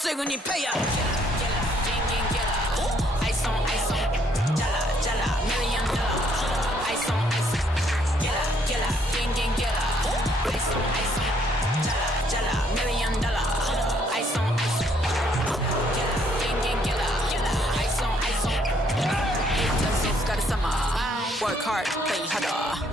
수근이 pay up. Ice on, jala, jala, $1 million. Ice on, gala, gang, gala. Ice on, jala, $1 million. Ice on, gang, gala. Ice on, just so got a summer. Work hard, play harder.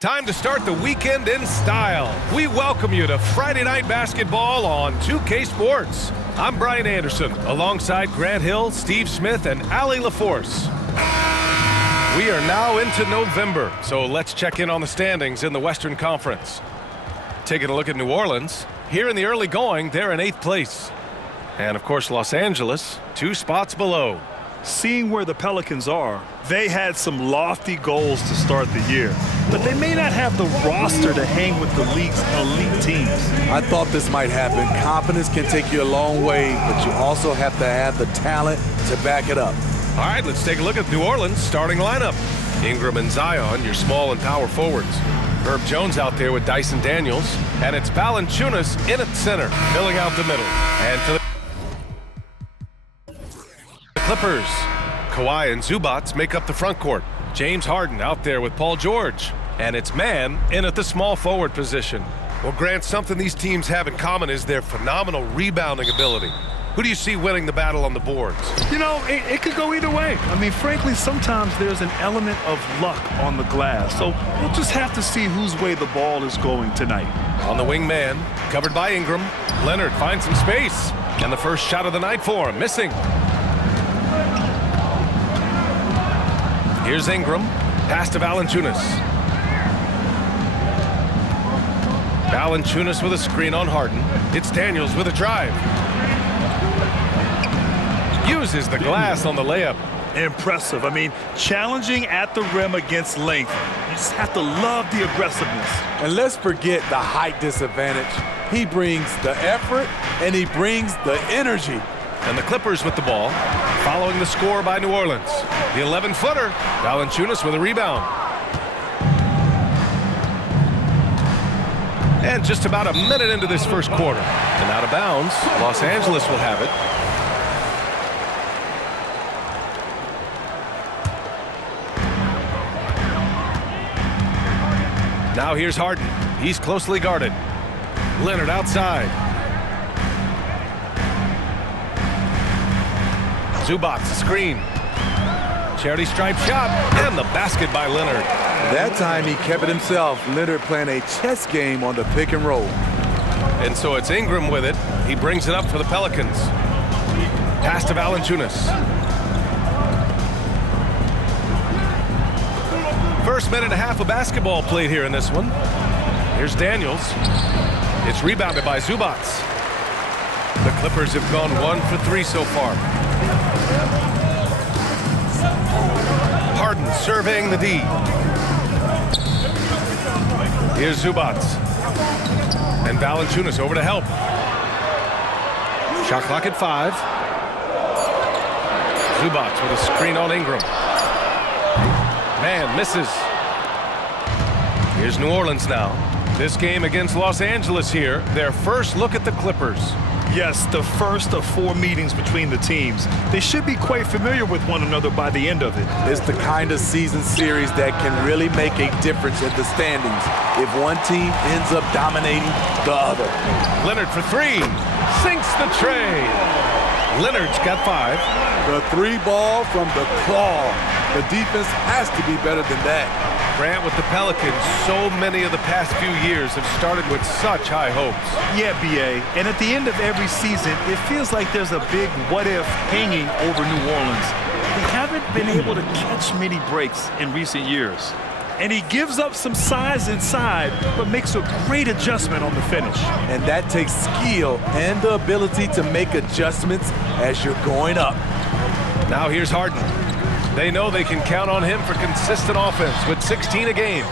Time to start the weekend in style. We welcome you to Friday Night Basketball on 2K Sports. I'm Brian Anderson, alongside Grant Hill, Steve Smith, and Allie LaForce. We are now into November, so let's check in on the standings in the Western Conference. Taking a look at New Orleans, here in the early going, they're in 8th place. And, of course, Los Angeles, 2 spots below. Seeing where the Pelicans are, they had some lofty goals to start the year, but they may not have the roster to hang with the league's elite teams. I thought this might happen. Confidence can take you a long way, but you also have to have the talent to back it up. All right, let's take a look at New Orleans' starting lineup. Ingram and Zion, your small and power forwards. Herb Jones out there with Dyson Daniels, and it's Valanciunas in at center, filling out the middle. And for the Clippers, Kawhi and Zubac make up the front court. James Harden out there with Paul George. And it's Mann in at the small forward position. Well, Grant, something these teams have in common is their phenomenal rebounding ability. Who do you see winning the battle on the boards? You know, it could go either way. I mean, frankly, sometimes there's an element of luck on the glass. So we'll just have to see whose way the ball is going tonight. On the wing man, covered by Ingram, Leonard finds some space. And the first shot of the night for him, missing. Here's Ingram, pass to Valanciunas. Valanciunas with a screen on Harden. It's Daniels with a drive. Uses the glass on the layup. Impressive. I mean, challenging at the rim against length. You just have to love the aggressiveness. And let's forget the height disadvantage. He brings the effort, and he brings the energy. And the Clippers with the ball, following the score by New Orleans. The 11-footer, Valanciunas with a rebound. And just about a minute into this first quarter. And out of bounds, Los Angeles will have it. Now here's Harden. He's closely guarded. Leonard outside. Zubac, screen. Charity stripe shot, and the basket by Leonard. That time he kept it himself. Leonard playing a chess game on the pick and roll. And so it's Ingram with it. He brings it up for the Pelicans. Pass to Valanciunas. First minute and a half of basketball played here in this one. Here's Daniels. It's rebounded by Zubac. The Clippers have gone 1 for 3 so far. Harden surveying the D. Here's Zubac. And Valanciunas over to help. Shot clock at 5. Zubac with a screen on Ingram. Man misses. Here's New Orleans now. This game against Los Angeles here, their first look at the Clippers. Yes, the first of 4 meetings between the teams. They should be quite familiar with one another by the end of it. It's the kind of season series that can really make a difference in the standings if one team ends up dominating the other. Leonard for 3. Sinks the tray. Leonard's got 5. The 3 ball from the claw. The defense has to be better than that. Grant, with the Pelicans, so many of the past few years have started with such high hopes. Yeah, B.A. And at the end of every season, it feels like there's a big what-if hanging over New Orleans. They haven't been able to catch many breaks in recent years. And he gives up some size inside, but makes a great adjustment on the finish. And that takes skill and the ability to make adjustments as you're going up. Now here's Harden. They know they can count on him for consistent offense with 16 a game.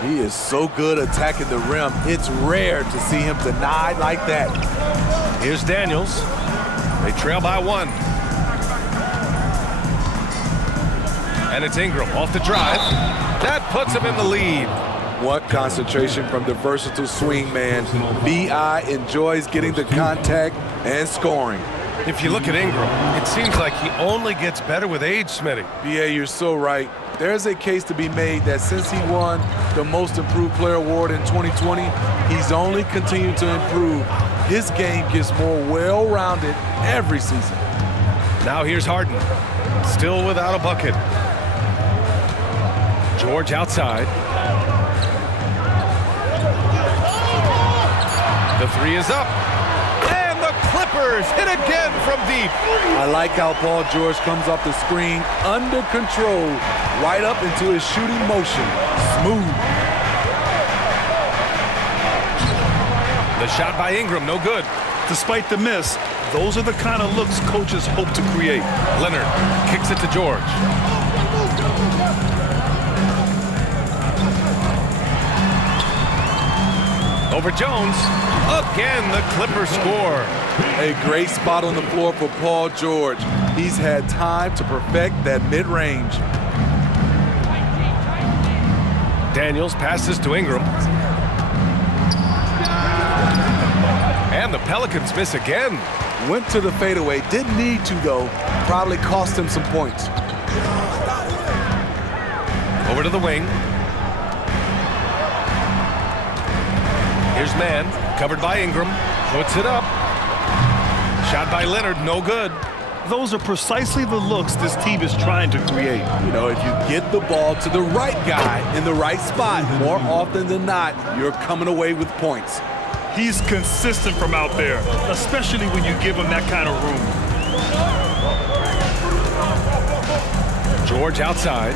He is so good attacking the rim. It's rare to see him denied like that. Here's Daniels. They trail by 1. And it's Ingram off the drive. That puts him in the lead. What concentration from the versatile swing man. B.I. enjoys getting the contact and scoring. If you look at Ingram, it seems like he only gets better with age, Smitty. B.A., you're so right. There's a case to be made that since he won the Most Improved Player Award in 2020, he's only continued to improve. His game gets more well-rounded every season. Now here's Harden, still without a bucket. George outside. The three is up. And the Clippers hit again from deep. I like how Paul George comes off the screen under control, right up into his shooting motion. Smooth. The shot by Ingram, no good. Despite the miss, those are the kind of looks coaches hope to create. Leonard kicks it to George. Over Jones. Again, the Clippers score. A great spot on the floor for Paul George. He's had time to perfect that mid-range. Daniels passes to Ingram. And the Pelicans miss again. Went to the fadeaway. Didn't need to, though. Probably cost him some points. Over to the wing. Here's Mann, covered by Ingram. Puts it up. Shot by Leonard, no good. Those are precisely the looks this team is trying to create. You know, if you get the ball to the right guy in the right spot, more often than not, you're coming away with points. He's consistent from out there, especially when you give him that kind of room. George outside.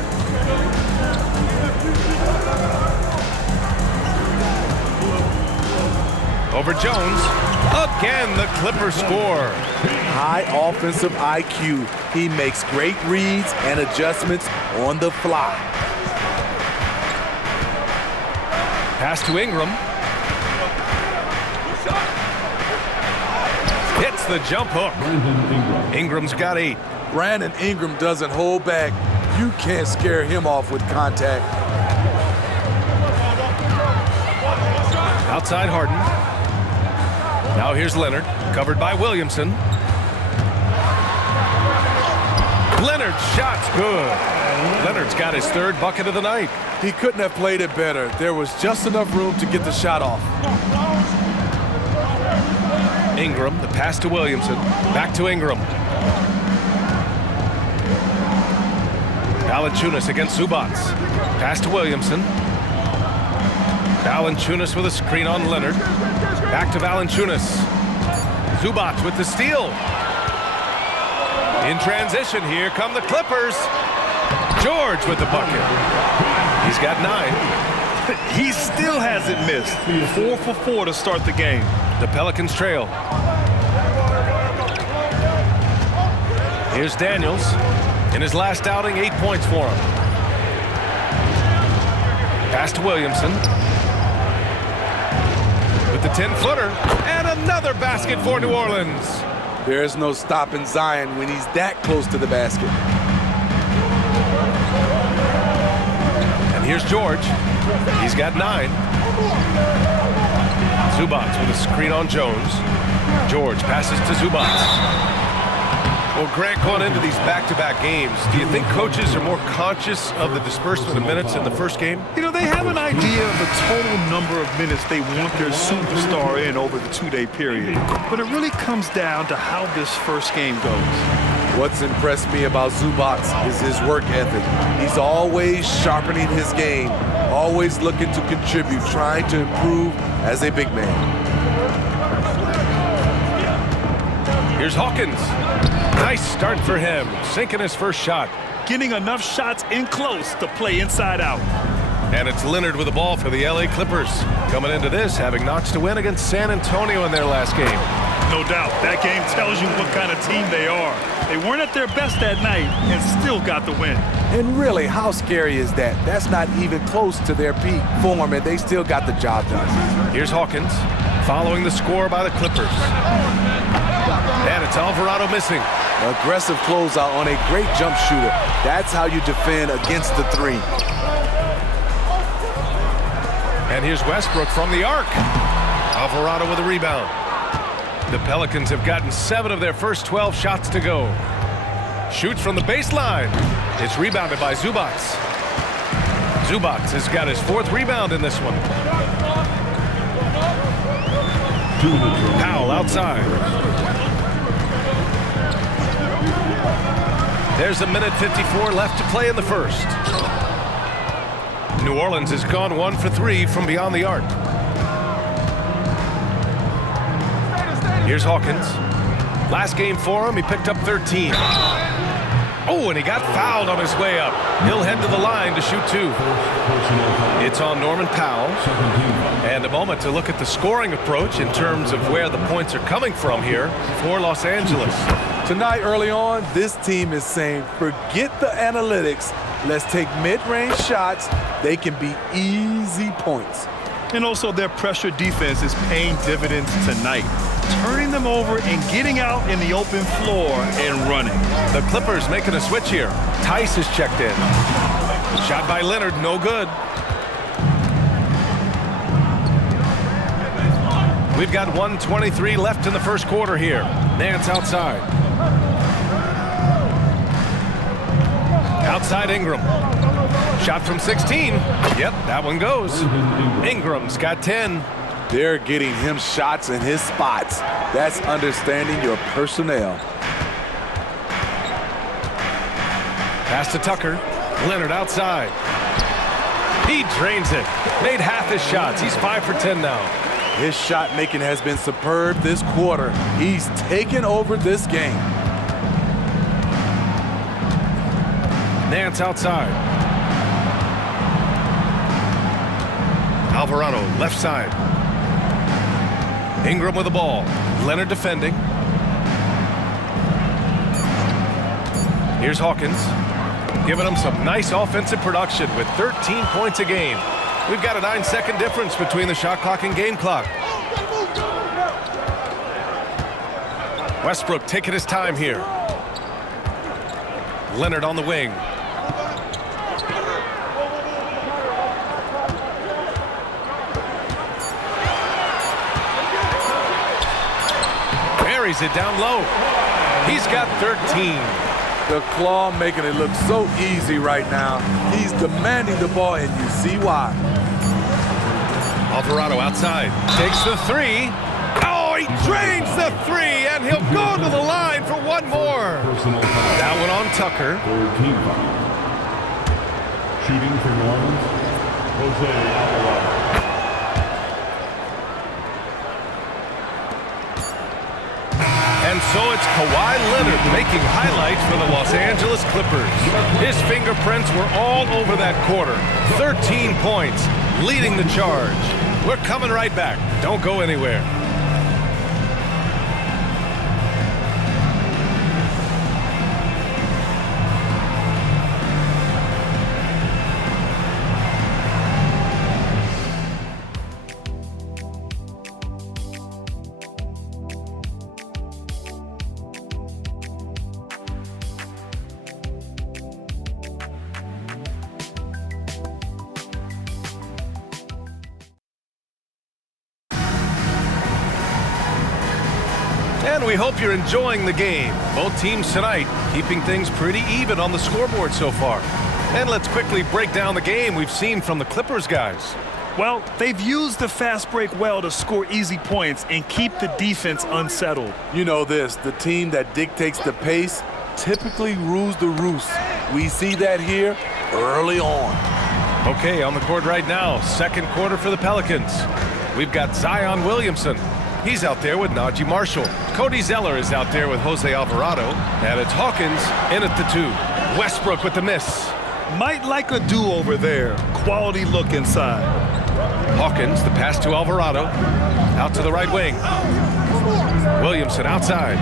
Over Jones. Again, the Clippers score. High offensive IQ. He makes great reads and adjustments on the fly. Pass to Ingram. Hits the jump hook. Ingram's got 8. Brandon Ingram doesn't hold back. You can't scare him off with contact. Outside Harden. Now here's Leonard, covered by Williamson. Leonard's shot's good. Leonard's got his 3rd bucket of the night. He couldn't have played it better. There was just enough room to get the shot off. Ingram, the pass to Williamson. Back to Ingram. Valanciunas against Zubats. Pass to Williamson. Valanciunas with a screen on Leonard. Back to Valanciunas. Zubats with the steal. In transition, here come the Clippers. George with the bucket. He's got 9. He still hasn't missed. 4 for 4 to start the game. The Pelicans trail. Here's Daniels. In his last outing, 8 points for him. Pass to Williamson. With the 10-footer. And another basket for New Orleans. There's no stopping Zion when he's that close to the basket. And here's George. He's got 9. Zubats with a screen on Jones. George passes to Zubats. Well, Grant, going into these back-to-back games, do you think coaches are more conscious of the disbursement of minutes in the first game? You know, they have an idea of the total number of minutes they want their superstar in over the 2-day period. But it really comes down to how this first game goes. What's impressed me about Zubats is his work ethic. He's always sharpening his game, always looking to contribute, trying to improve as a big man. Here's Hawkins. Nice start for him, sinking his first shot. Getting enough shots in close to play inside out. And it's Leonard with the ball for the LA Clippers. Coming into this, having notched a win against San Antonio in their last game. No doubt, that game tells you what kind of team they are. They weren't at their best that night and still got the win. And really, how scary is that? That's not even close to their peak form, and they still got the job done. Here's Hawkins, following the score by the Clippers. And it's Alvarado missing. Aggressive closeout on a great jump shooter. That's how you defend against the 3. And here's Westbrook from the arc. Alvarado with a rebound. The Pelicans have gotten 7 of their first 12 shots to go. Shoots from the baseline. It's rebounded by Zubac. Zubac has got his 4th rebound in this one. Powell outside. There's a minute 54 left to play in the first. New Orleans has gone 1 for 3 from beyond the arc. Here's Hawkins. Last game for him, he picked up 13. Oh, and he got fouled on his way up. He'll head to the line to shoot 2. It's on Norman Powell. And a moment to look at the scoring approach in terms of where the points are coming from here for Los Angeles. Tonight, early on, this team is saying, forget the analytics. Let's take mid-range shots. They can be easy points. And also their pressure defense is paying dividends tonight, turning them over and getting out in the open floor and running. The Clippers making a switch here. Tice is checked in. Shot by Leonard, no good. We've got 1:23 left in the first quarter here. Nance outside. Outside Ingram. Shot from 16. Yep, that one goes. Ingram's got 10. They're getting him shots in his spots. That's understanding your personnel. Pass to Tucker. Leonard outside. He drains it. Made half his shots. He's 5 for 10 now. His shot making has been superb this quarter. He's taken over this game. Nance outside. Alvarado left side. Ingram with the ball. Leonard defending. Here's Hawkins. Giving them some nice offensive production with 13 points a game. We've got a 9-second difference between the shot clock and game clock. Westbrook taking his time here. Leonard on the wing. Buries it down low. He's got 13. The claw making it look so easy right now. He's demanding the ball, and you see why. Alvarado outside. Takes the 3. Oh, he drains the 3, and he'll go to the line for one more. That one on Tucker. Shooting for New Orleans, Jose Alvarado. And so it's Kawhi Leonard making highlights for the Los Angeles Clippers. His fingerprints were all over that quarter. 13 points, leading the charge. We're coming right back. Don't go anywhere. And we hope you're enjoying the game. Both teams tonight keeping things pretty even on the scoreboard so far. And let's quickly break down the game we've seen from the Clippers guys. Well, they've used the fast break well to score easy points and keep the defense unsettled. You know this, the team that dictates the pace typically rules the roost. We see that here early on. Okay, on the court right now, second quarter for the Pelicans. We've got Zion Williamson. He's out there with Najee Marshall. Cody Zeller is out there with Jose Alvarado. And it's Hawkins in at the 2. Westbrook with the miss. Might like a do-over there. Quality look inside. Hawkins, the pass to Alvarado. Out to the right wing. Williamson outside.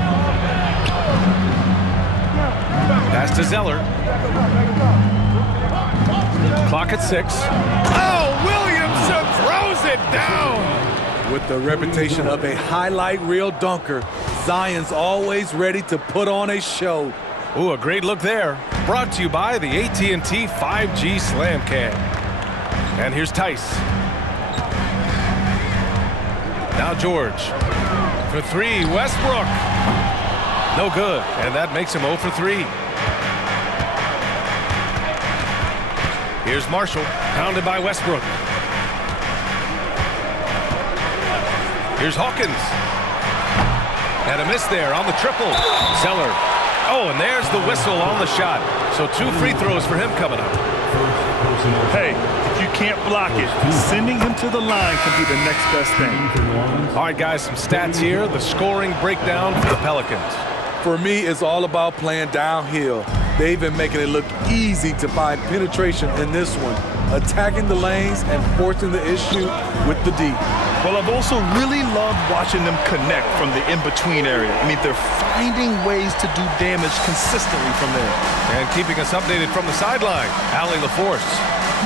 Pass to Zeller. Clock at 6. Oh, Williamson throws it down. With the reputation of a highlight reel dunker, Zion's always ready to put on a show. Ooh, a great look there. Brought to you by the AT&T 5G Slam Cam. And here's Tice. Now George. For three, Westbrook. No good, and that makes him 0 for 3. Here's Marshall, pounded by Westbrook. Here's Hawkins. And a miss there on the triple. Zeller. Oh, and there's the whistle on the shot. So 2 free throws for him coming up. Hey, if you can't block it, sending him to the line can be the next best thing. All right, guys, some stats here. The scoring breakdown for the Pelicans. For me, it's all about playing downhill. They've been making it look easy to find penetration in this one, attacking the lanes and forcing the issue with the D. Well, I've also really loved watching them connect from the in-between area. I mean, they're finding ways to do damage consistently from there. And keeping us updated from the sideline, Allie LaForce.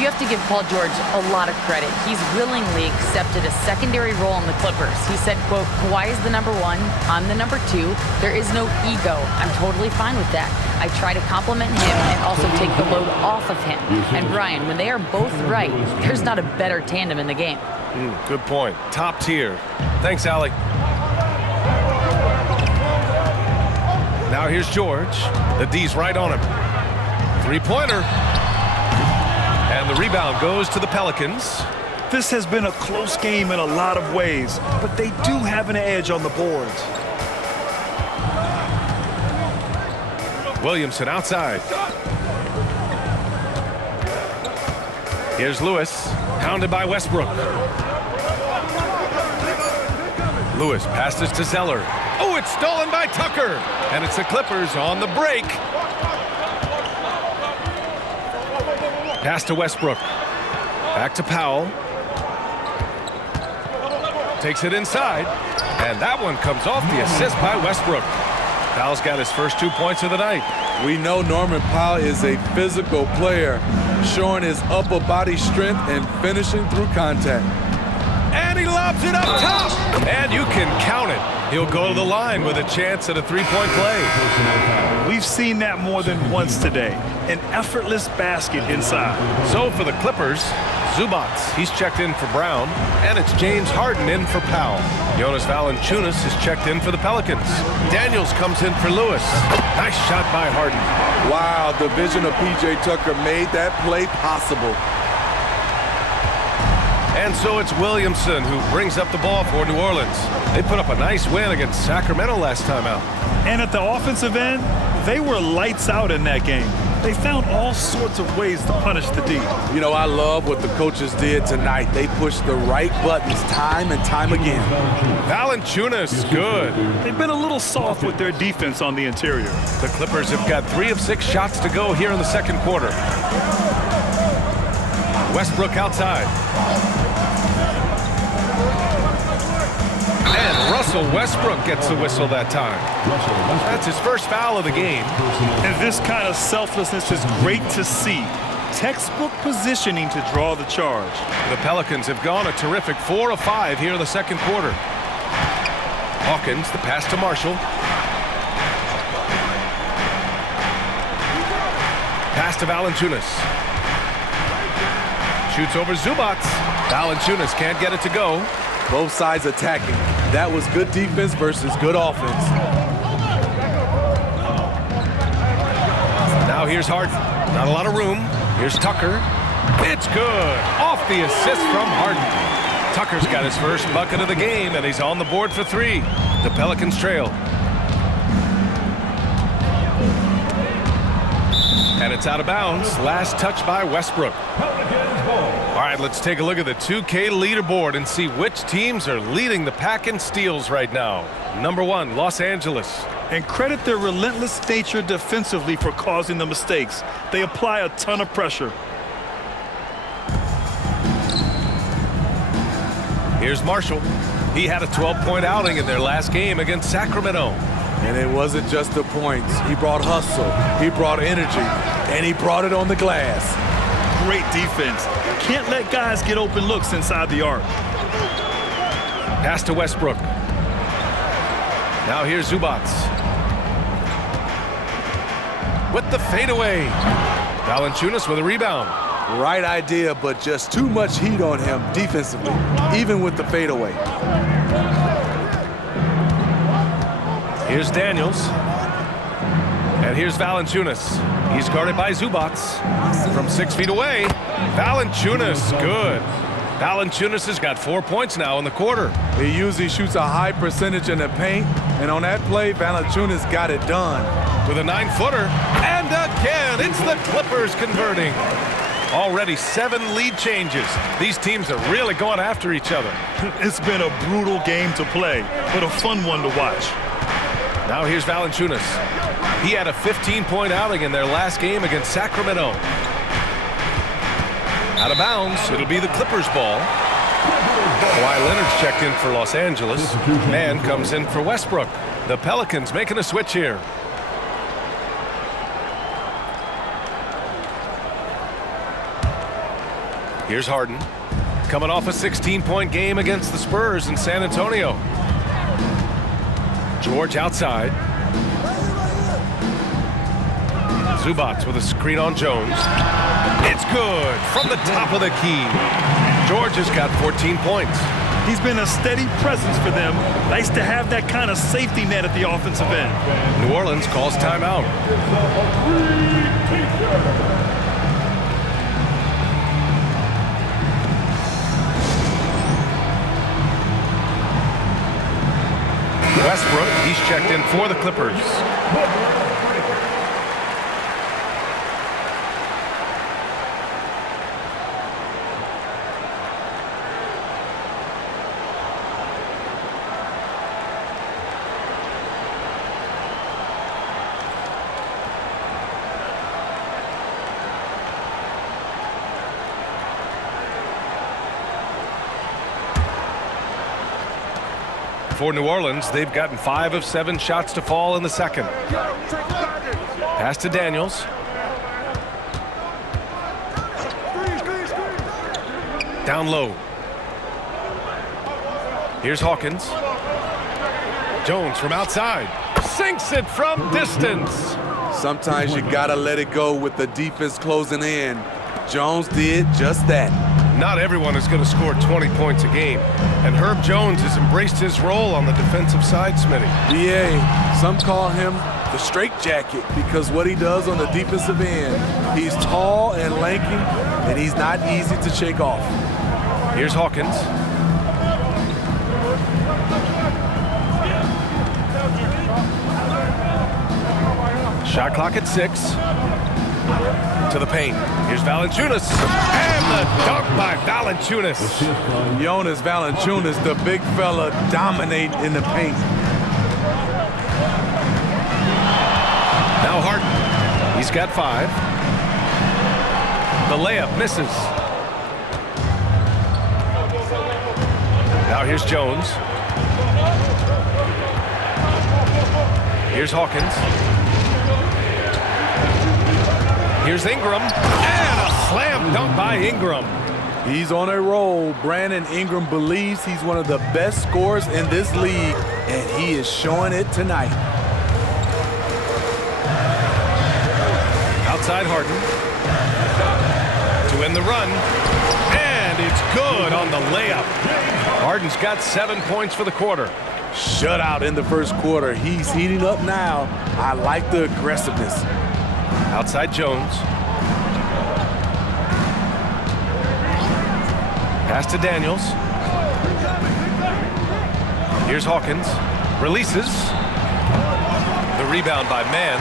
You have to give Paul George a lot of credit. He's willingly accepted a secondary role in the Clippers. He said, quote, Kawhi is the number 1, I'm the number 2. There is no ego. I'm totally fine with that. I try to compliment him and also take the load off of him. And Brian, when they are both right, there's not a better tandem in the game. Good point. Top tier. Thanks, Allie. Now here's George. The D's right on him. Three-pointer. And the rebound goes to the Pelicans. This has been a close game in a lot of ways, but they do have an edge on the boards. Williamson outside. Here's Lewis, pounded by Westbrook. Lewis passes to Zeller. Oh, it's stolen by Tucker. And it's the Clippers on the break. Pass to Westbrook. Back to Powell. Takes it inside. And that one comes off the assist by Westbrook. Powell's got his first 2 points of the night. We know Norman Powell is a physical player, showing his upper body strength and finishing through contact. And he lobs it up top. And you can count it. He'll go to the line with a chance at a three-point play. We've seen that more than once today. An effortless basket inside. So for the Clippers, Zubats, he's checked in for Brown. And it's James Harden in for Powell. Jonas Valanciunas is checked in for the Pelicans. Daniels comes in for Lewis. Nice shot by Harden. Wow, the vision of P.J. Tucker made that play possible. And so it's Williamson who brings up the ball for New Orleans. They put up a nice win against Sacramento last time out. And at the offensive end, they were lights out in that game. They found all sorts of ways to punish the D. You know, I love what the coaches did tonight. They pushed the right buttons time and time again. Valanciunas, good. They've been a little soft with their defense on the interior. The Clippers have got 3 of 6 shots to go here in the second quarter. Westbrook outside. And Russell Westbrook gets the whistle that time. That's his first foul of the game. And this kind of selflessness is great to see. Textbook positioning to draw the charge. The Pelicans have gone a terrific 4 of 5 here in the second quarter. Hawkins, the pass to Marshall. Pass to Valanciunas. Shoots over Zubats. Valanciunas can't get it to go. Both sides attacking. That was good defense versus good offense. Now here's Harden. Not a lot of room. Here's Tucker. It's good. Off the assist from Harden. Tucker's got his first bucket of the game, and he's on the board for 3. The Pelicans trail. And it's out of bounds. Last touch by Westbrook. All right, let's take a look at the 2K leaderboard and see which teams are leading the pack in steals right now. Number 1, Los Angeles. And credit their relentless nature defensively for causing the mistakes. They apply a ton of pressure. Here's Marshall. He had a 12-point outing in their last game against Sacramento. And it wasn't just the points. He brought hustle, he brought energy, and he brought it on the glass. Great defense. Can't let guys get open looks inside the arc. Pass to Westbrook. Now here's Zubats. With the fadeaway. Valanciunas with a rebound. Right idea, but just too much heat on him defensively, even with the fadeaway. Here's Daniels. And here's Valanciunas. He's guarded by Zubac. From 6 feet away, Valanciunas, good. Valanciunas has got 4 points now in the quarter. He usually shoots a high percentage in the paint, and on that play, Valanciunas got it done. With a 9-footer, and again, it's the Clippers converting. Already 7 lead changes. These teams are really going after each other. It's been a brutal game to play, but a fun one to watch. Now here's Valanciunas. He had a 15-point outing in their last game against Sacramento. Out of bounds, it'll be the Clippers' ball. Kawhi Leonard's checked in for Los Angeles. Mann comes in for Westbrook. The Pelicans making a switch here. Here's Harden, coming off a 16-point game against the Spurs in San Antonio. George outside. Zubac with a screen on Jones. It's good from the top of the key. George has got 14 points. He's been a steady presence for them. Nice to have that kind of safety net at the offensive end. New Orleans calls timeout. Westbrook, he's checked in for the Clippers. For New Orleans, they've gotten 5 of 7 shots to fall in the second. Pass to Daniels. Down low. Here's Hawkins. Jones from outside. Sinks it from distance. Sometimes you gotta let it go with the defense closing in. Jones did just that. Not everyone is going to score 20 points a game, and Herb Jones has embraced his role on the defensive side, Smitty. BA, some call him the straitjacket because what he does on the defensive end, he's tall and lanky, and he's not easy to shake off. Here's Hawkins. Shot clock at 6. To the paint. Here's Valanciunas. And the dunk by Valanciunas. Jonas Valanciunas, the big fella, dominate in the paint. Now Harden. He's got 5. The layup misses. Now here's Jones. Here's Hawkins. Here's Ingram, and a slam dunk by Ingram. He's on a roll. Brandon Ingram believes he's one of the best scorers in this league, and he is showing it tonight. Outside Harden. To end the run, and it's good on the layup. Harden's got 7 points for the quarter. Shutout in the first quarter. He's heating up now. I like the aggressiveness. Outside Jones. Pass to Daniels. Here's Hawkins. Releases. The rebound by Mann.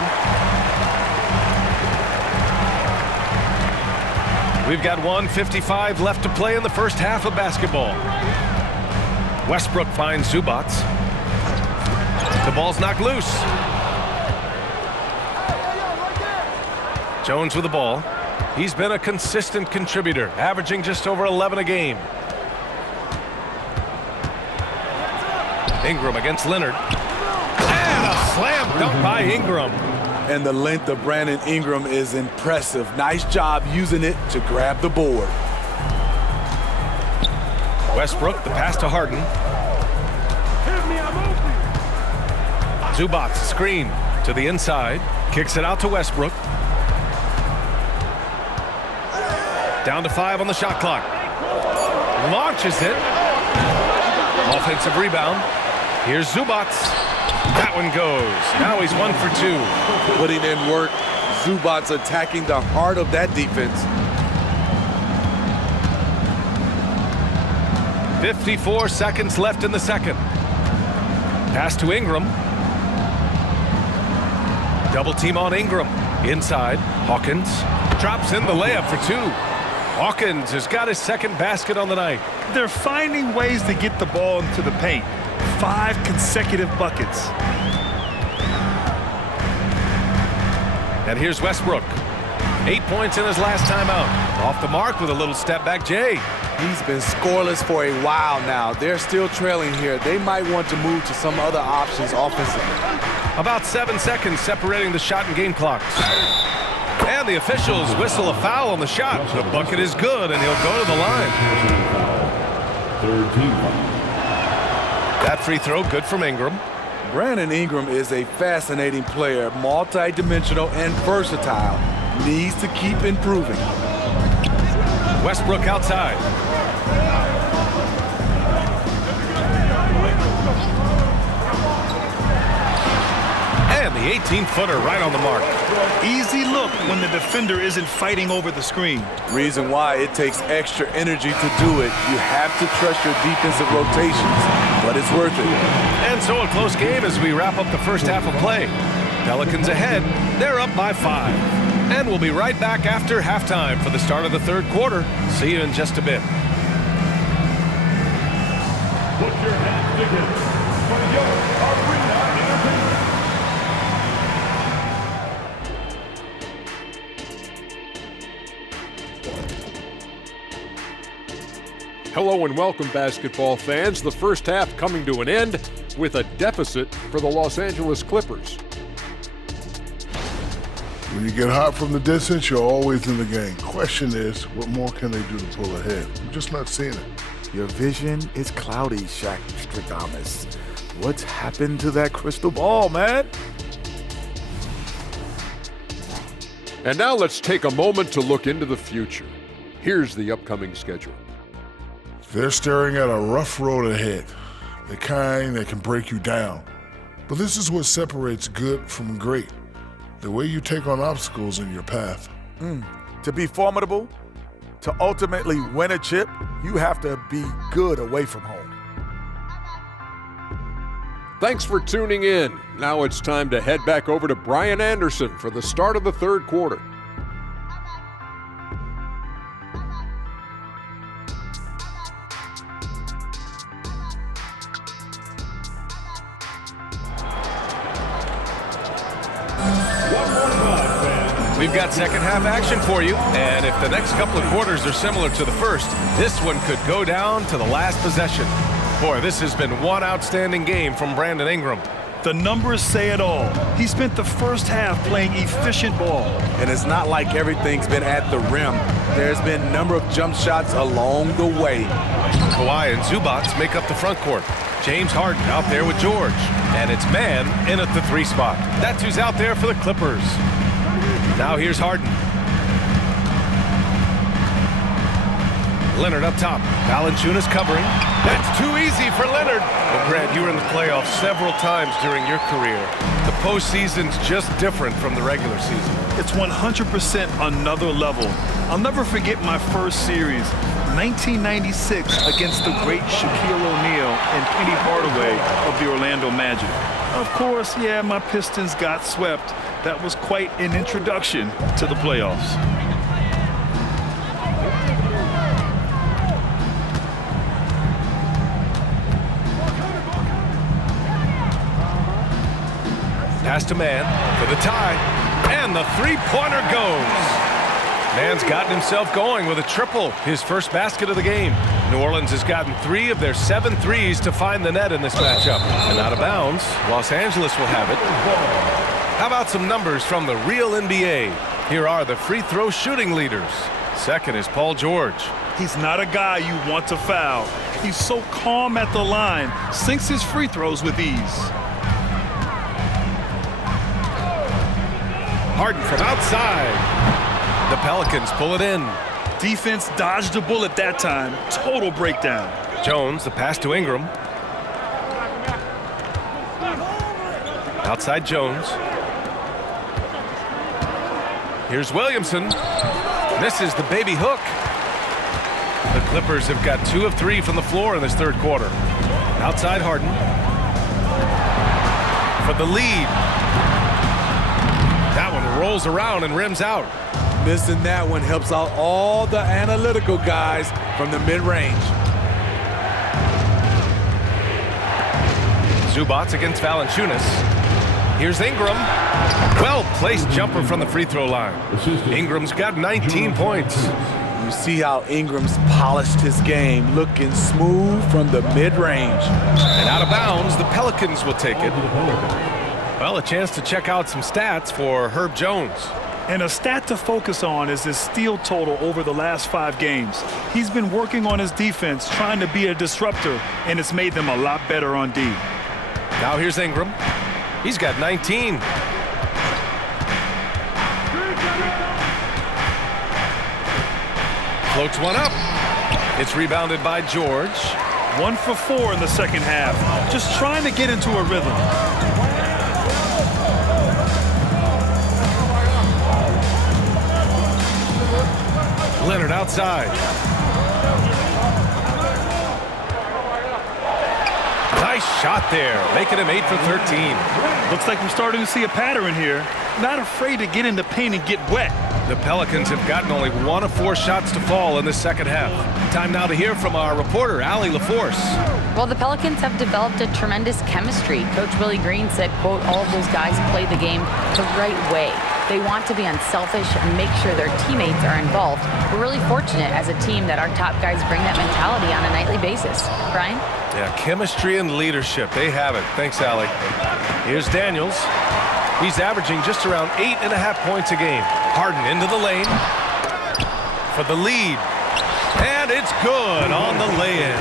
We've got 1:55 left to play in the first half of basketball. Westbrook finds Zubac. The ball's knocked loose. Jones with the ball. He's been a consistent contributor, averaging just over 11 a game. Ingram against Leonard. And a slam dunk by Ingram. And the length of Brandon Ingram is impressive. Nice job using it to grab the board. Westbrook, the pass to Harden. Zubac, screen to the inside. Kicks it out to Westbrook. Down to 5 on the shot clock. Launches it. Offensive rebound. Here's Zubac. That one goes. Now he's 1 for 2. Putting in work. Zubac's attacking the heart of that defense. 54 seconds left in the second. Pass to Ingram. Double team on Ingram. Inside, Hawkins drops in the layup for 2. Hawkins has got his second basket on the night. They're finding ways to get the ball into the paint. 5 consecutive buckets. And here's Westbrook. 8 points in his last time out. Off the mark with a little step back, Jay. He's been scoreless for a while now. They're still trailing here. They might want to move to some other options offensively. About 7 seconds separating the shot and game clocks. And the officials whistle a foul on the shot. The bucket is good, and he'll go to the line. Third team foul. That free throw good from Ingram. Brandon Ingram is a fascinating player, multi-dimensional and versatile. Needs to keep improving. Westbrook outside. And the 18-footer right on the mark. Easy look when the defender isn't fighting over the screen. Reason why it takes extra energy to do it. You have to trust your defensive rotations, but it's worth it. And so a close game as we wrap up the first half of play. Pelicans ahead. They're up by 5. And we'll be right back after halftime for the start of the third quarter. See you in just a bit. Put your hands together for your arena entertainment. Hello and welcome, basketball fans. The first half coming to an end with a deficit for the Los Angeles Clippers. When you get hot from the distance, you're always in the game. Question is, what more can they do to pull ahead? I'm just not seeing it. Your vision is cloudy, Shaq Stradamus. What's happened to that crystal ball, man? And now let's take a moment to look into the future. Here's the upcoming schedule. They're staring at a rough road ahead, the kind that can break you down. But this is what separates good from great. The way you take on obstacles in your path. To be formidable, to ultimately win a chip, you have to be good away from home. Thanks for tuning in. Now it's time to head back over to Brian Anderson for the start of the third quarter. We've got second half action for you, and if the next couple of quarters are similar to the first, this one could go down to the last possession. Boy, this has been one outstanding game from Brandon Ingram. The numbers say it all. He spent the first half playing efficient ball. And it's not like everything's been at the rim. There's been a number of jump shots along the way. Kawhi and Zubac make up the front court. James Harden out there with George, and it's man in at the 3 spot. That's who's out there for the Clippers. Now here's Harden. Leonard up top. Valanciunas covering. That's too easy for Leonard. Well, Grant, you were in the playoffs several times during your career. The postseason's just different from the regular season. It's 100% another level. I'll never forget my first series, 1996, against the great Shaquille O'Neal and Penny Hardaway of the Orlando Magic. Of course, yeah, my Pistons got swept. That was quite an introduction to the playoffs. Pass to Man for the tie, and the three-pointer goes. Man's gotten himself going with a triple, his first basket of the game. New Orleans has gotten 3 of their 7 threes to find the net in this matchup. And out of bounds, Los Angeles will have it. How about some numbers from the real NBA? Here are the free throw shooting leaders. Second is Paul George. He's not a guy you want to foul. He's so calm at the line, sinks his free throws with ease. Harden from outside. The Pelicans pull it in. Defense dodged a bullet that time. Total breakdown. Jones, the pass to Ingram. Outside Jones. Here's Williamson. Misses the baby hook. The Clippers have got 2 of 3 from the floor in this third quarter. Outside Harden. For the lead. That one rolls around and rims out. Missing that one helps out all the analytical guys from the mid-range. Zubac against Valanciunas. Here's Ingram. Well-placed jumper from the free throw line. Ingram's got 19 points. You see how Ingram's polished his game, looking smooth from the mid-range. And out of bounds, the Pelicans will take it. Well, a chance to check out some stats for Herb Jones. And a stat to focus on is his steal total over the last 5 games. He's been working on his defense, trying to be a disruptor, and it's made them a lot better on D. Now here's Ingram. He's got 19. Floats one up. It's rebounded by George. 1 for 4 in the second half. Just trying to get into a rhythm. Leonard outside. Nice shot there, making him 8 for 13. Looks like we're starting to see a pattern here. Not afraid to get in the paint and get wet. The Pelicans have gotten only 1 of 4 shots to fall in the second half. Time now to hear from our reporter, Allie LaForce. Well, the Pelicans have developed a tremendous chemistry. Coach Willie Green said, quote, all of those guys play the game the right way. They want to be unselfish and make sure their teammates are involved. We're really fortunate as a team that our top guys bring that mentality on a nightly basis. Brian? Yeah, chemistry and leadership. They have it. Thanks, Allie. Here's Daniels. He's averaging just around 8.5 points a game. Harden into the lane for the lead. And it's good on the lay-in.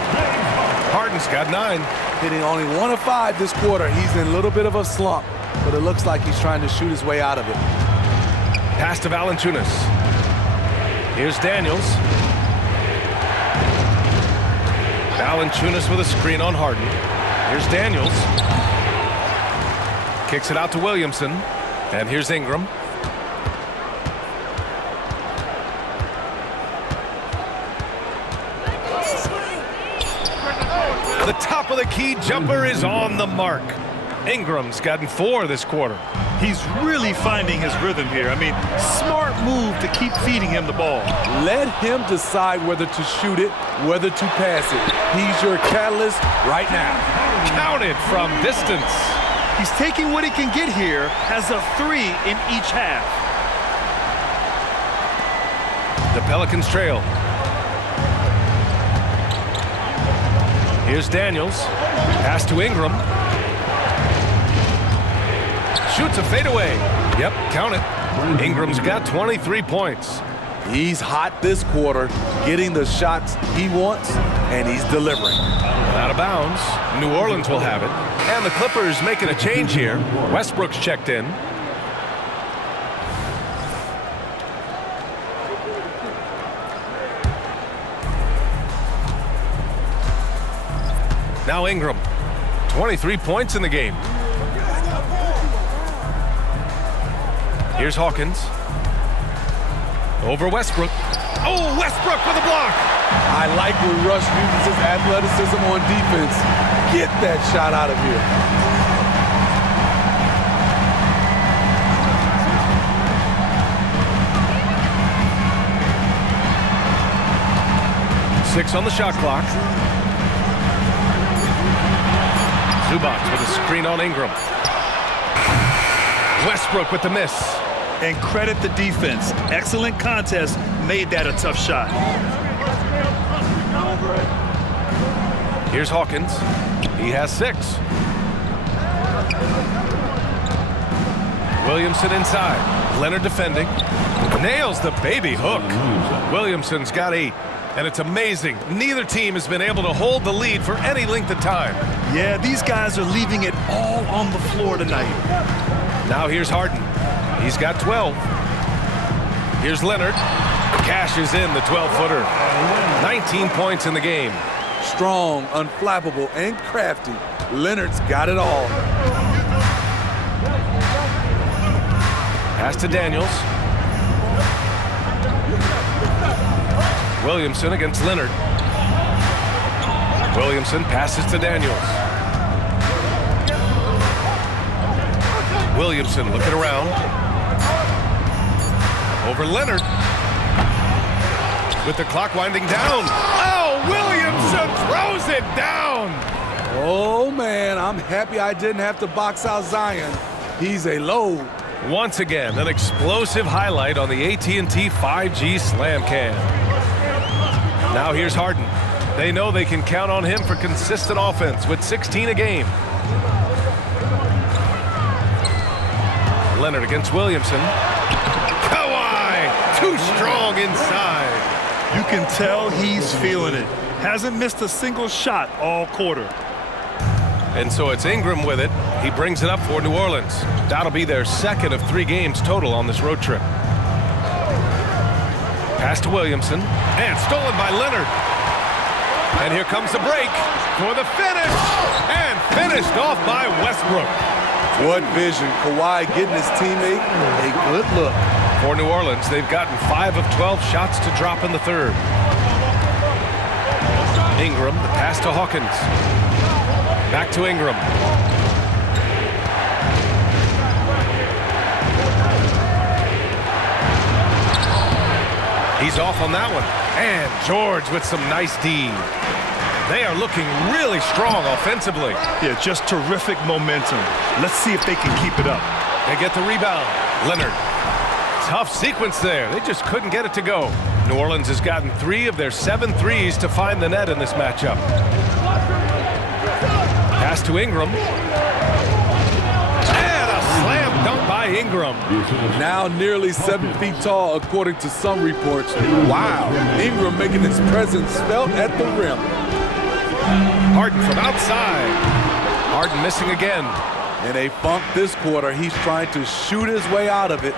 Harden's got 9. Hitting only 1 of 5 this quarter. He's in a little bit of a slump, but it looks like he's trying to shoot his way out of it. Pass to Valanciunas. Here's Daniels. Valanciunas with a screen on Harden. Here's Daniels. Kicks it out to Williamson. And here's Ingram. The top of the key jumper is on the mark. Ingram's gotten 4 this quarter. He's really finding his rhythm here. I mean, smart move to keep feeding him the ball. Let him decide whether to shoot it, whether to pass it. He's your catalyst right now. Counted from distance. He's taking what he can get here as a 3 in each half. The Pelicans trail. Here's Daniels. Pass to Ingram. Shoots a fadeaway. Yep, count it. Ingram's got 23 points. He's hot this quarter, getting the shots he wants, and he's delivering. Out of bounds. New Orleans will have it. And the Clippers making a change here. Westbrook's checked in. Now Ingram. 23 points in the game. Here's Hawkins. Over Westbrook. Oh, Westbrook with a block. I like when Russ uses his athleticism on defense. Get that shot out of here. Six on the shot clock. Zubac with a screen on Ingram. Westbrook with the miss. And credit the defense. Excellent contest. Made that a tough shot. Here's Hawkins. He has 6. Williamson inside. Leonard defending. Nails the baby hook. Williamson's got 8. And it's amazing. Neither team has been able to hold the lead for any length of time. Yeah, these guys are leaving it all on the floor tonight. Now here's Harden. He's got 12. Here's Leonard. Cashes in the 12-footer. 19 points in the game. Strong, unflappable, and crafty. Leonard's got it all. Pass to Daniels. Williamson against Leonard. Williamson passes to Daniels. Williamson looking around. Over Leonard. With the clock winding down. Oh, Williamson throws it down. Oh, man, I'm happy I didn't have to box out Zion. He's a load. Once again, an explosive highlight on the AT&T 5G Slam Cam. Now here's Harden. They know they can count on him for consistent offense with 16 a game. Leonard against Williamson. Kawhi, too strong inside. You can tell he's feeling it. Hasn't missed a single shot all quarter. And so it's Ingram with it. He brings it up for New Orleans. That'll be their second of 3 games total on this road trip. Pass to Williamson. And stolen by Leonard. And here comes the break for the finish. And finished off by Westbrook. What vision. Kawhi getting his teammate a good look. For New Orleans, they've gotten 5 of 12 shots to drop in the third. Ingram, the pass to Hawkins. Back to Ingram. He's off on that one. And George with some nice D. They are looking really strong offensively. Yeah, just terrific momentum. Let's see if they can keep it up. They get the rebound. Leonard. Tough sequence there. They just couldn't get it to go. New Orleans has gotten 3 of their 7 threes to find the net in this matchup. Pass to Ingram. And a slam dunk by Ingram. Now nearly 7 feet tall, according to some reports. Wow. Ingram making his presence felt at the rim. Harden from outside. Harden missing again. In a funk this quarter, he's trying to shoot his way out of it.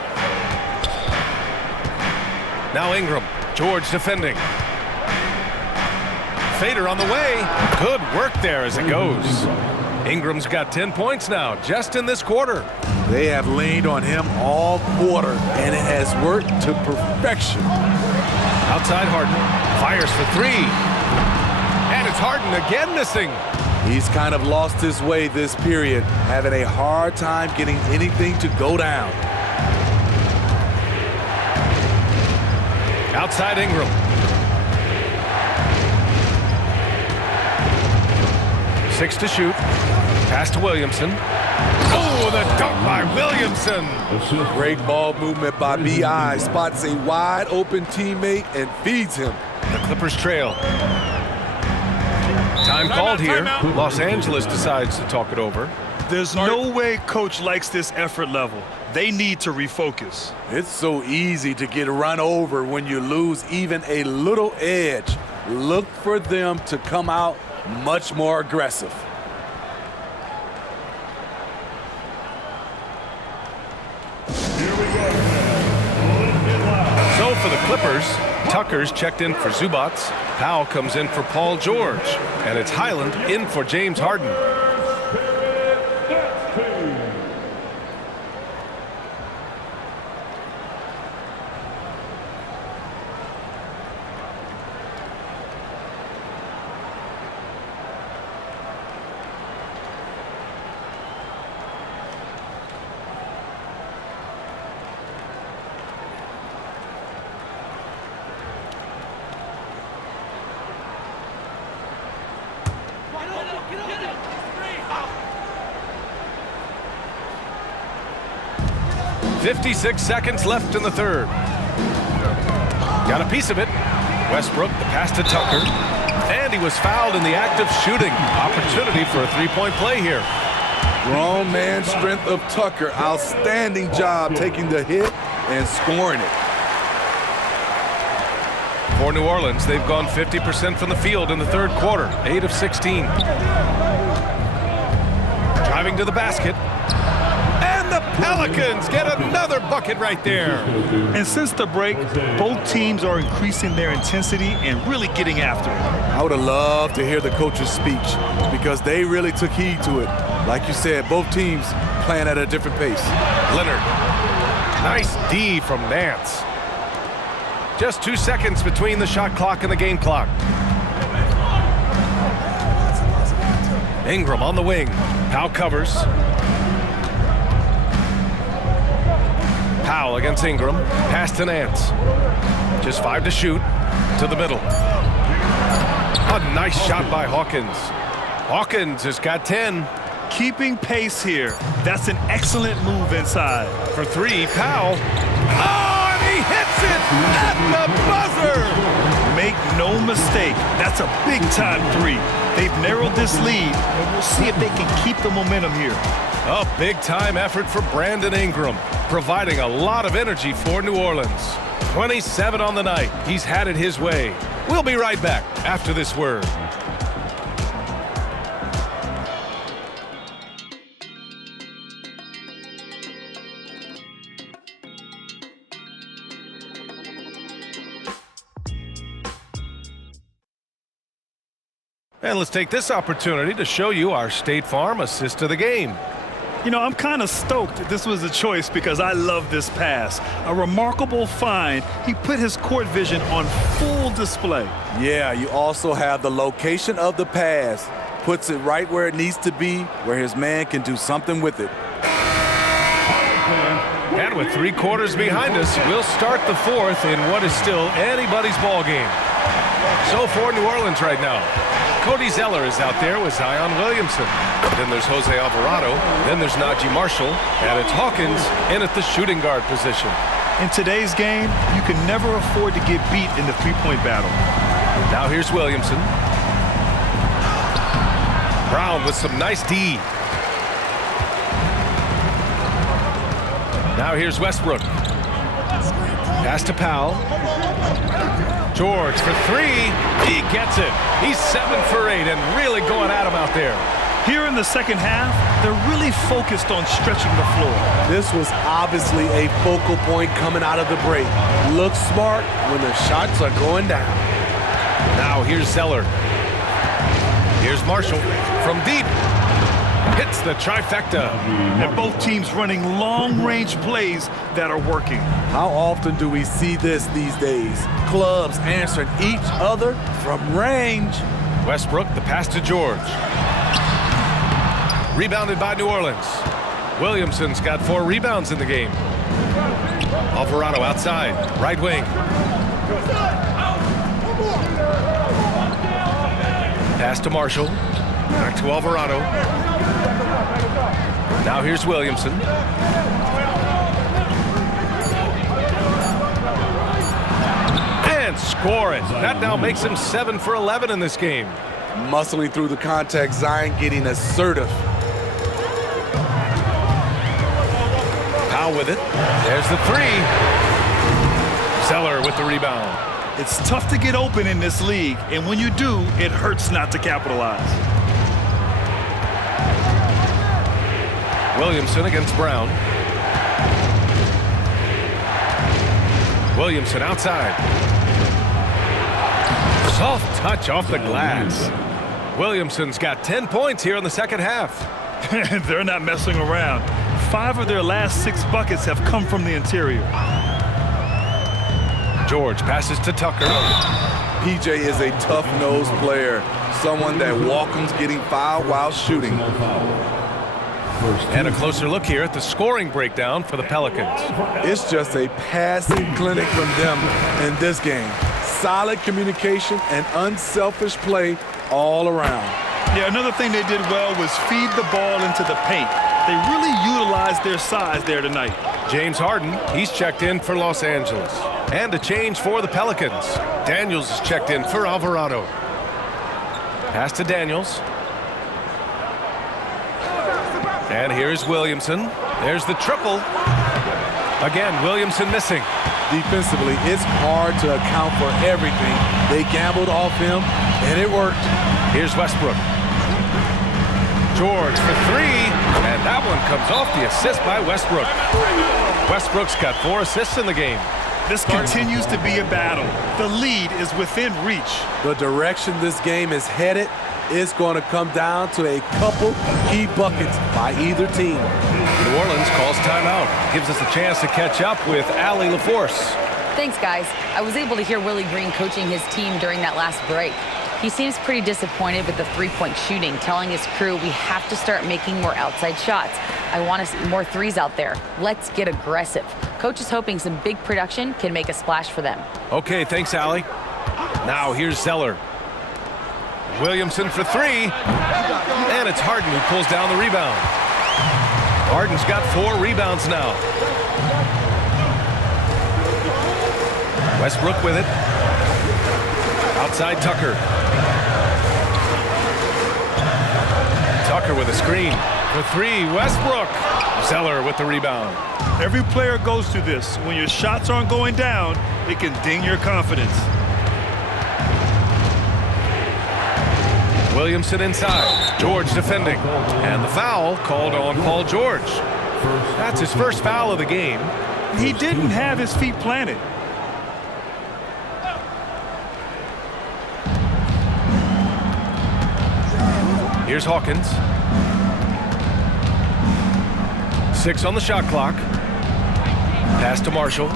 Now Ingram. George defending. Fader on the way. Good work there as it goes. Ingram's got 10 points now, just in this quarter. They have leaned on him all quarter, and it has worked to perfection. Outside Harden. Fires for 3. And it's Harden again missing. He's kind of lost his way this period, having a hard time getting anything to go down. Outside Ingram. 6 to shoot. Pass to Williamson. Oh, the dunk by Williamson. Great ball movement by B.I. Spots a wide open teammate and feeds him. The Clippers trail. Time called here. Los Angeles decides to talk it over. There's no way coach likes this effort level. They need to refocus. It's so easy to get run over when you lose even a little edge. Look for them to come out much more aggressive. So for the Clippers, Tucker's checked in for Zubats. Powell comes in for Paul George. And it's Highland in for James Harden. .56 seconds left in the third. Got a piece of it. Westbrook, the pass to Tucker. And he was fouled in the act of shooting. Opportunity for a 3-point play here. Grown man strength of Tucker. Outstanding job taking the hit and scoring it. For New Orleans, they've gone 50% from the field in the third quarter. 8 of 16. Driving to the basket. And the Pelicans get another bucket right there. And since the break, both teams are increasing their intensity and really getting after it. I would have loved to hear the coach's speech because they really took heed to it. Like you said, both teams playing at a different pace. Leonard. Nice D from Nance. Just 2 seconds between the shot clock and the game clock. Ingram on the wing. Powell covers. Powell against Ingram. Pass to Nance. Just 5 to shoot. To the middle. A nice shot by Hawkins. Hawkins has got 10. Keeping pace here. That's an excellent move inside. For 3, Powell. Oh, and he hits it at the buzzer. Make no mistake, that's a big-time 3. They've narrowed this lead, and we'll see if they can keep the momentum here. A big-time effort for Brandon Ingram, providing a lot of energy for New Orleans. 27 on the night. He's had it his way. We'll be right back after this word. And let's take this opportunity to show you our State Farm assist to the game. You know, I'm kind of stoked this was a choice because I love this pass. A remarkable find. He put his court vision on full display. Yeah, you also have the location of the pass. Puts it right where it needs to be, where his man can do something with it. And with 3 quarters behind us, we'll start the 4th in what is still anybody's ball game. So for New Orleans right now, Cody Zeller is out there with Zion Williamson. Then there's Jose Alvarado. Then there's Najee Marshall. And it's Hawkins in at the shooting guard position. In today's game, you can never afford to get beat in the three-point battle. Now here's Williamson. Brown with some nice D. Now here's Westbrook. Pass to Powell. George for 3. He gets it. He's 7 for 8 and really going at him out there. Here in the second half, they're really focused on stretching the floor. This was obviously a focal point coming out of the break. Look smart when the shots are going down. Now here's Zeller. Here's Marshall from deep. Hits the trifecta. And both teams running long-range plays that are working. How often do we see this these days? Clubs answering each other from range. Westbrook, the pass to George. Rebounded by New Orleans. Williamson's got 4 rebounds in the game. Alvarado outside, right wing. Pass to Marshall. Back to Alvarado. Now here's Williamson. And score it. That now makes him 7 for 11 in this game. Muscling through the contact, Zion getting assertive. Powell with it. There's the 3. Zeller with the rebound. It's tough to get open in this league, and when you do, it hurts not to capitalize. Williamson against Brown. Williamson outside. Soft touch off the glass. Williamson's got 10 points here in the second half. They're not messing around. 5 of their last 6 buckets have come from the interior. George passes to Tucker. PJ is a tough-nosed player, someone that welcomes getting fouled while shooting. And a closer look here at the scoring breakdown for the Pelicans. It's just a passing clinic from them in this game. Solid communication and unselfish play all around. Yeah, another thing they did well was feed the ball into the paint. They really utilized their size there tonight. James Harden, he's checked in for Los Angeles. And a change for the Pelicans. Daniels is checked in for Alvarado. Pass to Daniels. And here's Williamson. There's the triple. Again, Williamson missing. Defensively, it's hard to account for everything. They gambled off him, and it worked. Here's Westbrook. George for 3, and that one comes off the assist by Westbrook. Westbrook's got 4 assists in the game. This continues to be a battle. The lead is within reach. The direction this game is headed is going to come down to a couple key buckets by either team. New Orleans calls timeout. Gives us a chance to catch up with Allie LaForce. Thanks, guys. I was able to hear Willie Green coaching his team during that last break. He seems pretty disappointed with the three-point shooting, telling his crew we have to start making more outside shots. I want to see more threes out there. Let's get aggressive. Coach is hoping some big production can make a splash for them. Okay, thanks, Allie. Now here's Zeller. Williamson for three. And it's Harden who pulls down the rebound. Harden's got 4 rebounds now. Westbrook with it. Outside Tucker. Tucker with a screen. For 3, Westbrook. Zeller with the rebound. Every player goes through this. When your shots aren't going down, it can ding your confidence. Williamson inside. George defending. And the foul called on Paul George. That's his first foul of the game. He didn't have his feet planted. Here's Hawkins. 6 on the shot clock. Pass to Marshall.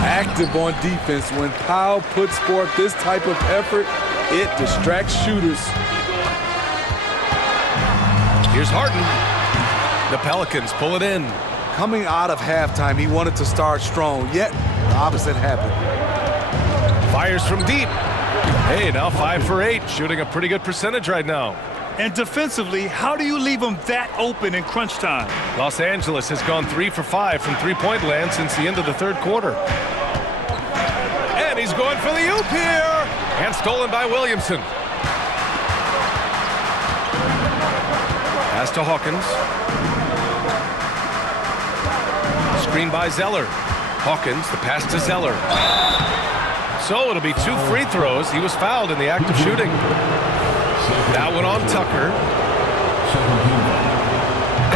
Active on defense. When Powell puts forth this type of effort, it distracts shooters. Here's Harden. The Pelicans pull it in. Coming out of halftime, he wanted to start strong, yet the opposite happened. Fires from deep. Hey, now 5 for 8, shooting a pretty good percentage right now. And defensively, how do you leave them that open in crunch time? Los Angeles has gone 3 for 5 from three-point land since the end of the third quarter. And he's going for the oop here. And stolen by Williamson. Pass to Hawkins. Screen by Zeller. Hawkins, the pass to Zeller. So it'll be 2 free throws. He was fouled in the act of shooting. That one on Tucker.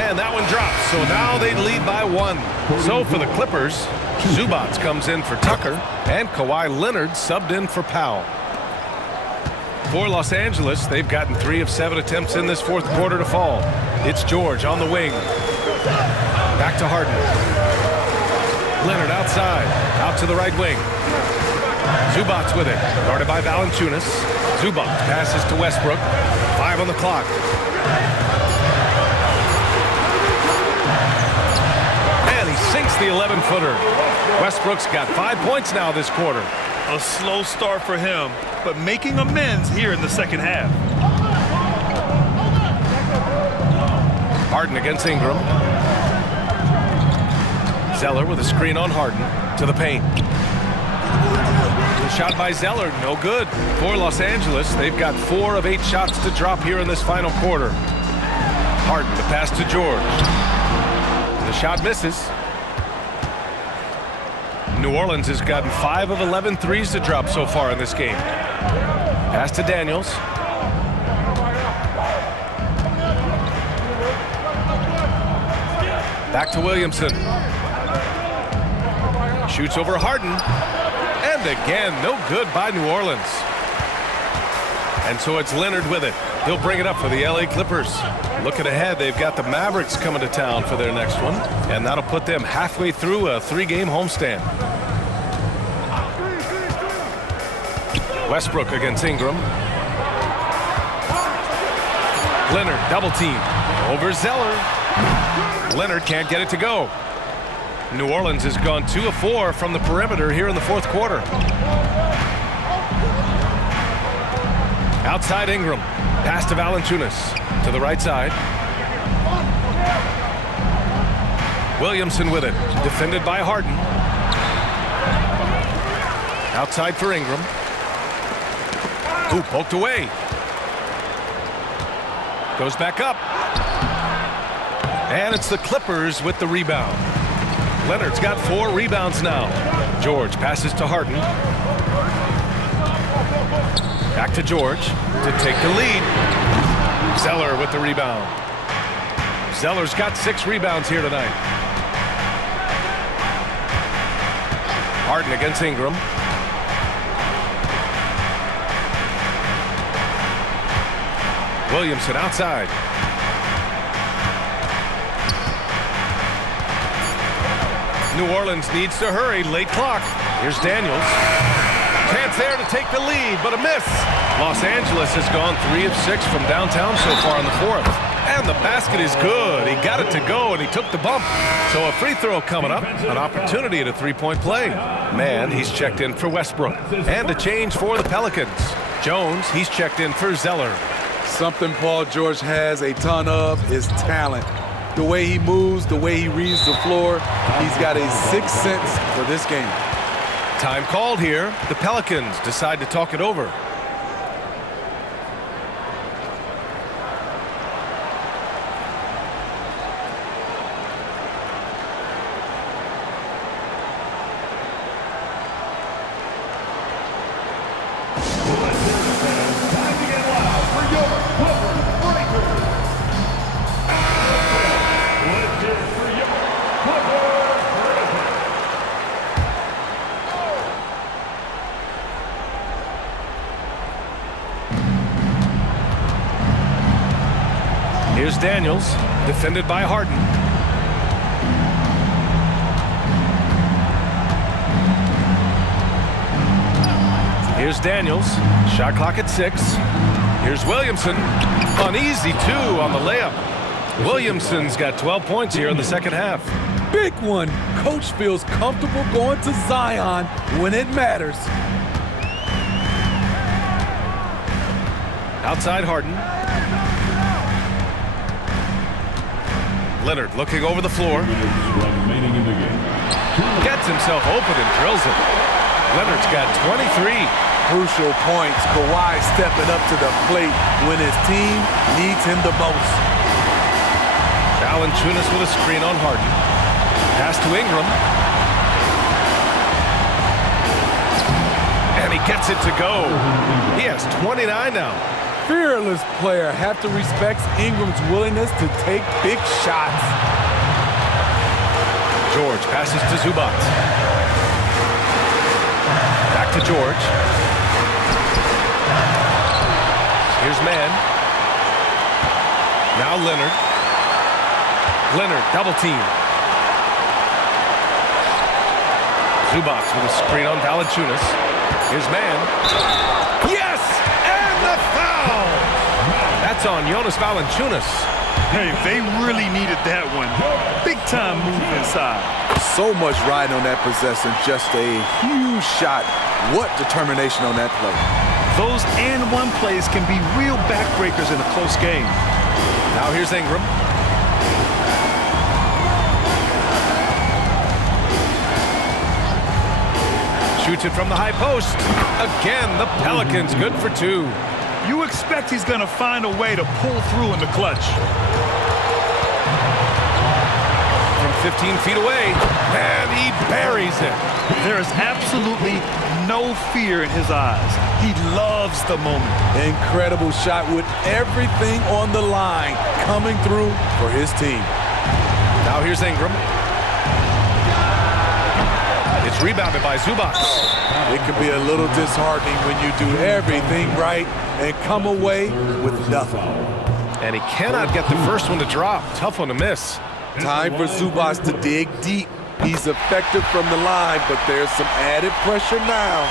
And that one drops. So now they lead by 1. So for the Clippers, Zubac comes in for Tucker, and Kawhi Leonard subbed in for Powell. For Los Angeles, they've gotten 3 of 7 attempts in this fourth quarter to fall. It's George on the wing. Back to Harden. Leonard outside, out to the right wing. Zubac with it, guarded by Valanciunas. Zubac passes to Westbrook. 5 on the clock. And he sinks the 11-footer. Westbrook's got 5 points now this quarter. A slow start for him, but making amends here in the second half. Harden against Ingram. Zeller with a screen on Harden to the paint. Shot by Zeller, no good. For Los Angeles, they've got 4 of 8 shots to drop here in this final quarter. Harden, the pass to George. The shot misses. New Orleans has gotten 5 of 11 threes to drop so far in this game. Pass to Daniels. Back to Williamson. Shoots over Harden. And again, no good by New Orleans. And so it's Leonard with it. He'll bring it up for the LA Clippers. Looking ahead, they've got the Mavericks coming to town for their next one. And that'll put them halfway through a 3-game homestand. Westbrook against Ingram. Leonard double team over Zeller. Leonard can't get it to go. New Orleans has gone 2 of 4 from the perimeter here in the fourth quarter. Outside Ingram. Pass to Valanciunas. To the right side. Williamson with it. Defended by Harden. Outside for Ingram. Ooh, poked away. Goes back up. And it's the Clippers with the rebound. Leonard's got 4 rebounds now. George passes to Harden. Back to George to take the lead. Zeller with the rebound. Zeller's got 6 rebounds here tonight. Harden against Ingram. Williamson outside. New Orleans needs to hurry, late clock. Here's Daniels. Chance there to take the lead, but a miss. Los Angeles has gone 3 of 6 from downtown so far in the fourth. And the basket is good. He got it to go, and he took the bump. So a free throw coming up, an opportunity at a three-point play. Man, he's checked in for Westbrook. And a change for the Pelicans. Jones, he's checked in for Zeller. Something Paul George has a ton of is talent. The way he moves, the way he reads the floor, he's got a sixth sense for this game. Time called here. The Pelicans decide to talk it over. Here's Daniels, defended by Harden. Here's Daniels, shot clock at 6. Here's Williamson, uneasy 2 on the layup. Williamson's got 12 points here in the second half. Big one. Coach feels comfortable going to Zion when it matters. Outside Harden. Leonard looking over the floor. Gets himself open and drills it. Leonard's got 23. Crucial points. Kawhi stepping up to the plate when his team needs him the most. Valanciunas with a screen on Harden. Pass to Ingram. And he gets it to go. He has 29 now. Fearless player. Have to respect Ingram's willingness to take big shots. George passes to Zubac. Back to George. Here's Mann. Now Leonard. Leonard double team. Zubac with a screen on Valanciunas. Here's Mann. Yes! And the foul! That's on Jonas Valanciunas. Hey, they really needed that one. Big time move inside. So much riding on that possession. Just a huge shot. What determination on that play. Those and one plays can be real backbreakers in a close game. Now here's Ingram. Shoots it from the high post. Again, the Pelicans good for 2. You expect he's going to find a way to pull through in the clutch. From 15 feet away, and he buries it. There is absolutely no fear in his eyes. He loves the moment. Incredible shot with everything on the line coming through for his team. Now here's Ingram. It's rebounded by Zubac. It can be a little disheartening when you do everything right and come away with nothing. And he cannot get the first one to drop. Tough one to miss. Time for Zubac to dig deep. He's effective from the line, but there's some added pressure now.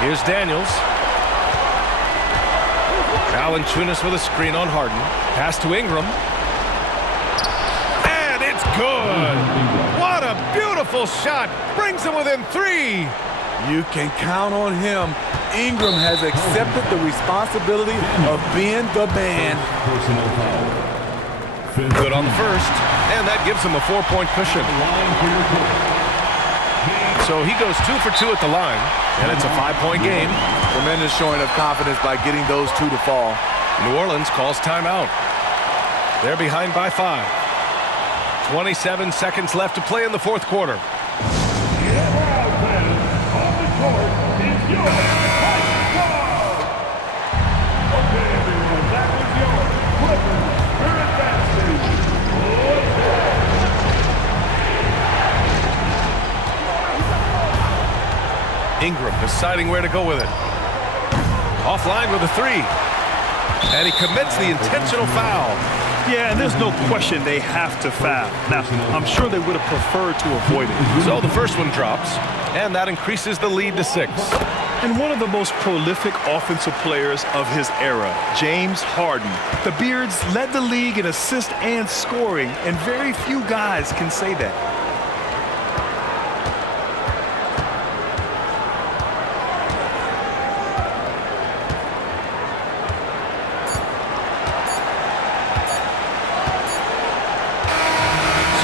Here's Daniels. Valanciunas with a screen on Harden. Pass to Ingram. And it's good. What a beautiful shot. Brings him within 3. You can count on him. Ingram has accepted the responsibility of being the man. Good on the first, and that gives him a 4-point cushion. So he goes 2 for 2 at the line, and it's a 5-point game. Tremendous showing of confidence by getting those 2 to fall. New Orleans calls timeout. They're behind by 5. 27 seconds left to play in the fourth quarter. Ingram deciding where to go with it. Offline with a three. And he commits the intentional foul. Yeah, and there's no question they have to foul. Now, I'm sure they would have preferred to avoid it. So the first one drops, and that increases the lead to 6. And one of the most prolific offensive players of his era, James Harden. The Beards led the league in assists and scoring, and very few guys can say that.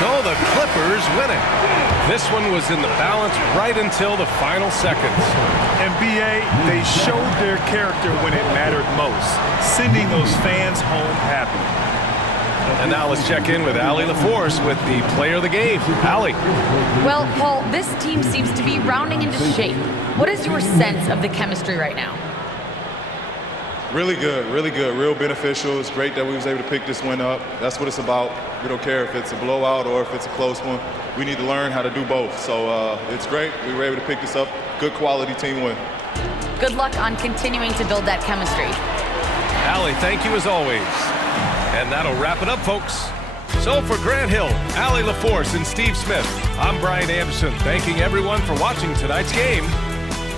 So the Clippers win it. This one was in the balance right until the final seconds. And B.A., they showed their character when it mattered most, sending those fans home happy. And now let's check in with Allie LaForce with the player of the game. Allie. Well, Paul, this team seems to be rounding into shape. What is your sense of the chemistry right now? Really good, real beneficial. It's great that we was able to pick this win up. That's what it's about. We don't care if it's a blowout or if it's a close one. We need to learn how to do both. So it's great. We were able to pick this up. Good quality team win. Good luck on continuing to build that chemistry. Allie, thank you as always. And that'll wrap it up, folks. So for Grant Hill, Allie LaForce, and Steve Smith, I'm Brian Anderson, thanking everyone for watching tonight's game.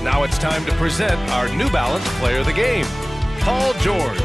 Now it's time to present our New Balance Player of the Game, Paul George.